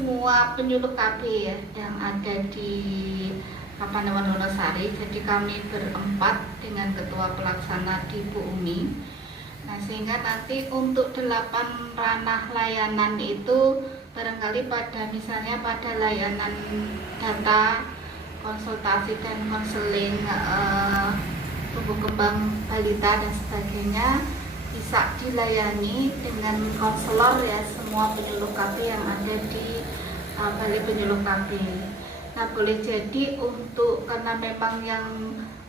semua penyuluh KB ya yang ada di Kapanewon Wonosari. Jadi kami berempat dengan ketua pelaksana di Bu Umi. Nah, sehingga nanti untuk 8 ranah layanan itu barangkali misalnya pada layanan data, konsultasi dan konseling tumbuh kembang balita dan sebagainya bisa dilayani dengan konselor ya, semua penyuluh KB yang ada di Balai Penyuluh KB. Nah, boleh jadi karena memang yang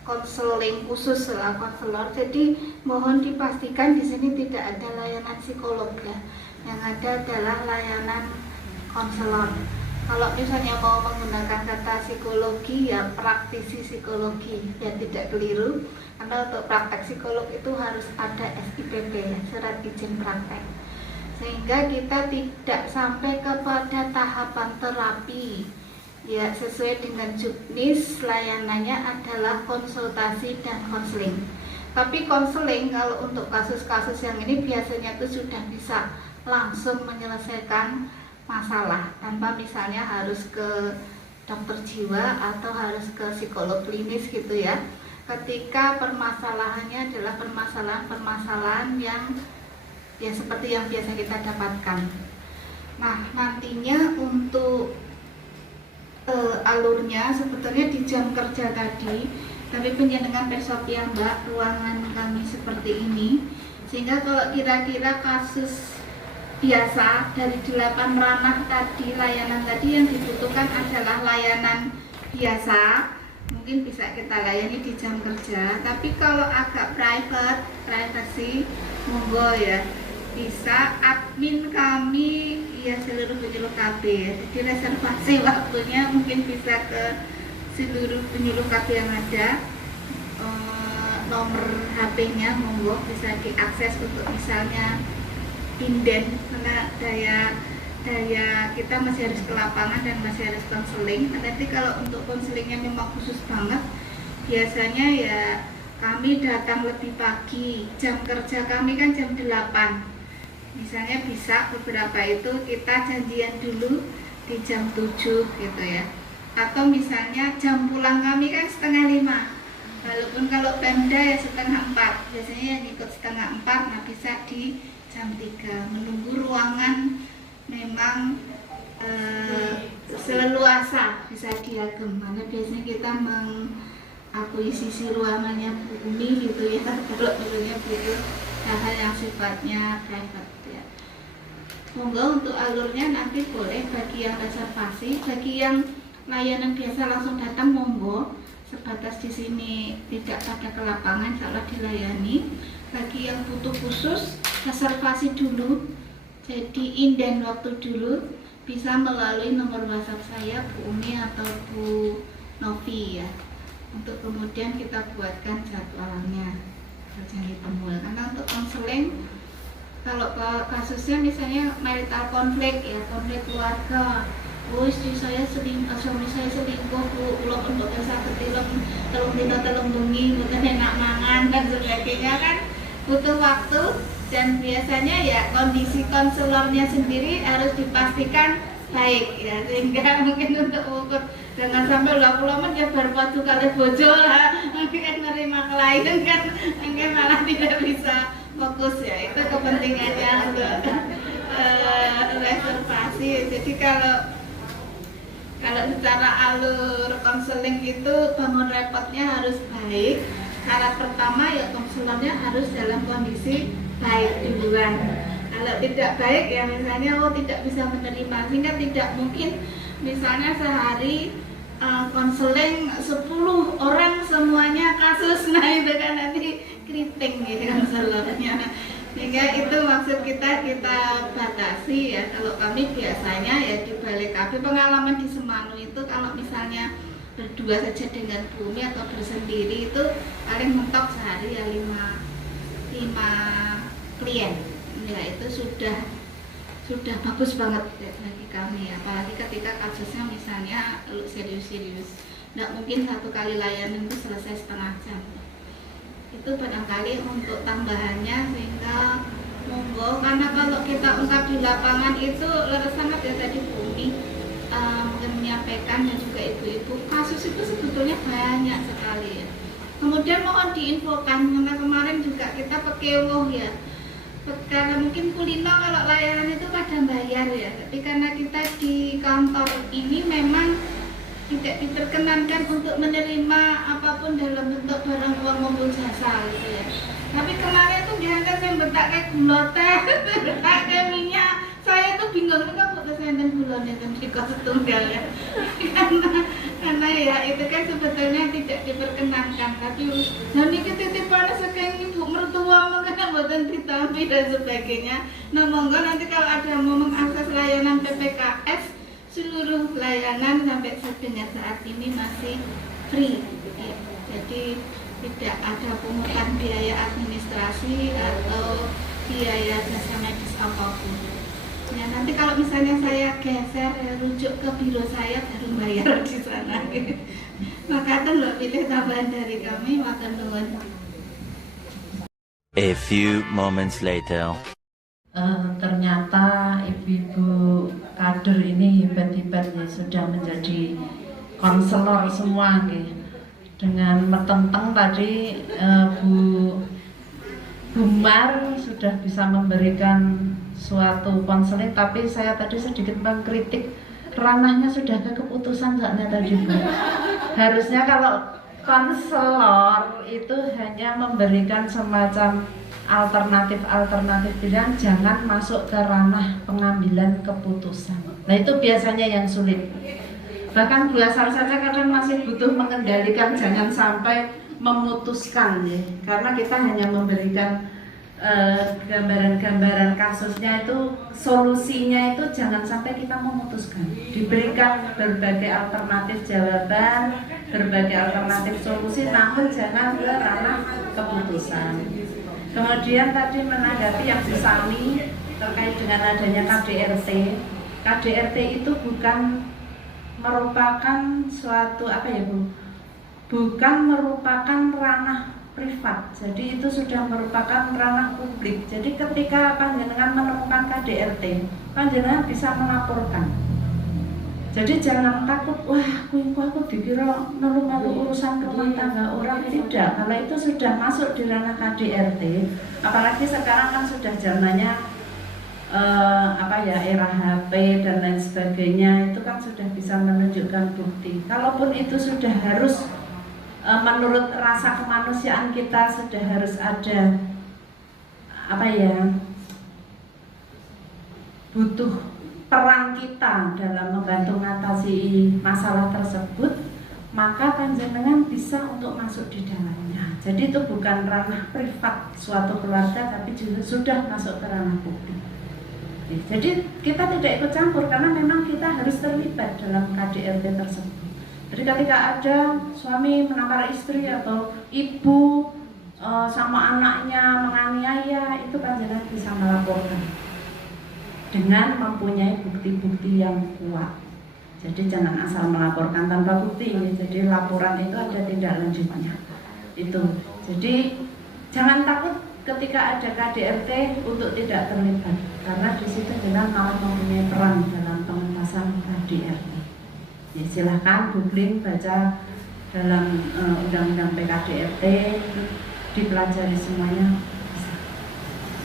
konseling khusus lah konselor, jadi mohon dipastikan di sini tidak ada layanan psikolog ya, yang ada adalah layanan konselor. Kalau misalnya mau menggunakan kata psikologi ya praktisi psikologi ya, tidak keliru, karena untuk praktek psikolog itu harus ada SIPP ya, surat izin praktek, sehingga kita tidak sampai kepada tahapan terapi ya. Sesuai dengan juknis layanannya adalah konsultasi dan konseling. Tapi konseling kalau untuk kasus-kasus yang ini biasanya itu sudah bisa langsung menyelesaikan masalah tanpa misalnya harus ke dokter jiwa atau harus ke psikolog klinis gitu ya, ketika permasalahannya adalah permasalahan yang ya seperti yang biasa kita dapatkan. Nah, nantinya untuk alurnya sebetulnya di jam kerja tadi, tapi penjenengan persopi ya Mbak, ruangan kami seperti ini, sehingga kalau kira-kira kasus biasa dari 8 ranah tadi, layanan tadi yang dibutuhkan adalah layanan biasa, mungkin bisa kita layani di jam kerja. Tapi kalau agak privacy, monggo ya, bisa admin kami ya seluruh penyuluh KB ya. Jadi reservasi waktunya mungkin bisa ke seluruh penyuluh KB yang ada, nomor HP-nya monggo bisa diakses untuk misalnya inden, karena daya kita masih harus ke lapangan dan masih harus konseling. Nah, nanti kalau untuk konselingnya memang khusus banget, biasanya ya kami datang lebih pagi. Jam kerja kami kan jam 8. Misalnya bisa beberapa itu kita janjian dulu di jam 7 gitu ya. Atau misalnya jam pulang kami kan setengah 5. Walaupun kalau Pemda ya setengah 4. Biasanya yang ikut setengah 4, nah bisa di jam 3, menunggu ruangan memang seleluasa bisa diagem, karena biasanya kita mengakuisisi ruangannya Bu Umi gitu ya, kalau misalnya butuh hal yang sifatnya private ya. Monggo untuk alurnya nanti boleh bagi yang reservasi, bagi yang layanan biasa langsung datang monggo, sebatas di sini tidak pada ke lapangan kalau dilayani. Bagi yang butuh khusus reservasi dulu, jadi inden waktu dulu, bisa melalui nomor WhatsApp saya Bu Umi atau Bu Novi ya, untuk kemudian kita buatkan jadwalnya janji temu. Karena untuk konseling kalau kasusnya misalnya marital konflik ya, konflik keluarga, istri saya suami saya selingkuh Bu, kula untuk sakit telung bengi mboten enak mangan dan sebagainya kan butuh waktu, dan biasanya ya kondisi konselornya sendiri harus dipastikan baik ya, sehingga mungkin untuk ukur jangan sampai ulah ya berpadu kali bojo lah mungkin menerima klien kan mungkin malah tidak bisa fokus ya. Itu kepentingannya untuk reservasi. Jadi kalau secara alur konseling itu bangun repotnya harus baik. Syarat pertama ya konselornya harus dalam kondisi baik duluan. Kalau tidak baik ya misalnya tidak bisa menerima, sehingga tidak mungkin misalnya sehari konseling 10 orang semuanya kasus, nah itu kan nanti keriting gitu konselornya. Sehingga itu maksud kita batasi ya. Kalau kami biasanya ya di Balai KB, pengalaman di Semanu itu kalau misalnya berdua saja dengan Bumi atau bersendiri itu paling mentok sehari ya 5 klien ya, itu sudah bagus banget ya, bagi kami, apalagi ketika kasusnya misalnya serius, nggak mungkin satu kali layanan itu selesai setengah jam. Itu barangkali untuk tambahannya, sehingga monggo, karena kalau kita ungkap di lapangan itu sangat ya tadi Bu Umi mungkin menyampaikan dan juga ibu-ibu, kasus itu sebetulnya banyak sekali ya. Kemudian mohon diinfokan, karena kemarin juga kita pekewoh ya, karena mungkin kulino kalau layanan itu kadang bayar ya, tapi karena kita di kantor ini memang tidak diperkenankan untuk menerima apapun dalam bentuk barang uang maupun jasa gitu ya. Tapi kemarin tuh diangkat yang bentak kayak gula teh, bentak kayak minyak. Saya tuh bingung tuh kok kesehatan gula itu di kos tunggal ya. karena ya itu kan sebetulnya tidak diperkenankan. Tapi nah ini titipan saking ibu mertua makanya buatan ditampi dan sebagainya. Nah monggo nanti kalau ada mau mengakses layanan PPKS, seluruh layanan sampai dengan saat ini masih free ya. Jadi tidak ada pungutan biaya administrasi atau biaya jasa medis apapun ya. Nanti kalau misalnya saya geser rujuk ke biro saya baru bayar di sana maka kan lo pilih tambahan dari kami, makan nuwun. A few moments later. Ternyata ibu-ibu kader ini hebat-hebat ya, sudah menjadi konselor semua gitu. Dengan metenteng tadi Bu Mar sudah bisa memberikan suatu konseling, tapi saya tadi sedikit mengkritik ranahnya sudah ke keputusan saatnya tadi Bu. Harusnya kalau konselor itu hanya memberikan semacam alternatif pilihan, jangan masuk ke ranah pengambilan keputusan. Nah itu biasanya yang sulit. Bahkan Bu Asar saja kadang masih butuh mengendalikan, jangan sampai memutuskan ya. Karena kita hanya memberikan gambaran-gambaran kasusnya, itu solusinya itu jangan sampai kita memutuskan. Diberikan berbagai alternatif jawaban, berbagai alternatif solusi, namun jangan ke ranah keputusan. Kemudian tadi menanggapi yang Bu Sami terkait dengan adanya KDRT. KDRT itu bukan merupakan suatu apa ya Bu? Bukan merupakan ranah privat. Jadi itu sudah merupakan ranah publik. Jadi ketika panjenengan menemukan KDRT, panjenengan bisa melaporkan. Jadi jangan takut, wah aku dikira melu-melu urusan rumah tangga orang. Tidak, kalau itu sudah masuk di ranah KDRT, apalagi sekarang kan sudah zamannya era HP dan lain sebagainya, itu kan sudah bisa menunjukkan bukti. Kalaupun itu sudah harus menurut rasa kemanusiaan kita sudah harus ada butuh peran kita dalam membantu mengatasi masalah tersebut, maka panjenengan bisa untuk masuk di dalamnya. Jadi itu bukan ranah privat suatu keluarga, tapi juga sudah masuk ke ranah publik. Jadi kita tidak ikut campur karena memang kita harus terlibat dalam KDRT tersebut. Jadi ketika ada suami menampar istri atau ibu sama anaknya menganiaya, itu panjenengan bisa melaporkan dengan mempunyai bukti-bukti yang kuat. Jadi jangan asal melaporkan tanpa bukti. Jadi laporan itu ada tindak lanjutnya. Itu. Jadi jangan takut ketika ada KDRT untuk tidak terlibat, karena di situ kita malah mempunyai peran dalam pengentasan KDRT. Ya, silahkan googling, baca dalam undang-undang PKDRT, itu dipelajari semuanya, bisa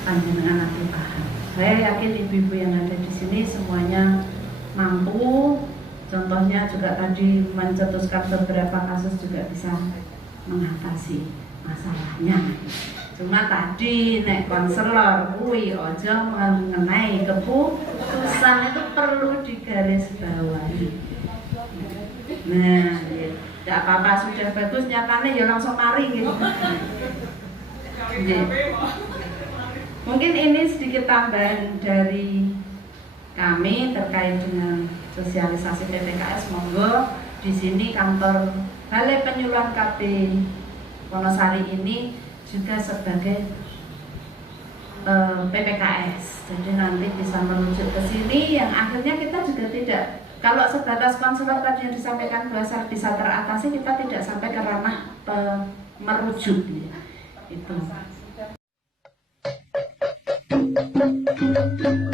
panjenengan nanti paham. Saya yakin ibu-ibu yang ada di sini semuanya mampu. Contohnya juga tadi mencetuskan beberapa kasus juga bisa mengatasi masalahnya. Cuma tadi nek konselor kuwi ojo mengenai keputusan itu perlu digarisbawahi. Nah, tidak apa-apa sudah bagus nyatanya ya langsung mari gitu. Mungkin ini sedikit tambahan dari kami terkait dengan sosialisasi PPKS. Monggo di sini kantor Balai Penyuluhan KB Wonosari ini juga sebagai PPKS. Jadi nanti bisa merujuk ke sini, yang akhirnya kita juga tidak, kalau sebatas konselor tadi yang disampaikan Bu Asar bisa teratasi, kita tidak sampai ke ranah merujuk. Itu. Bu.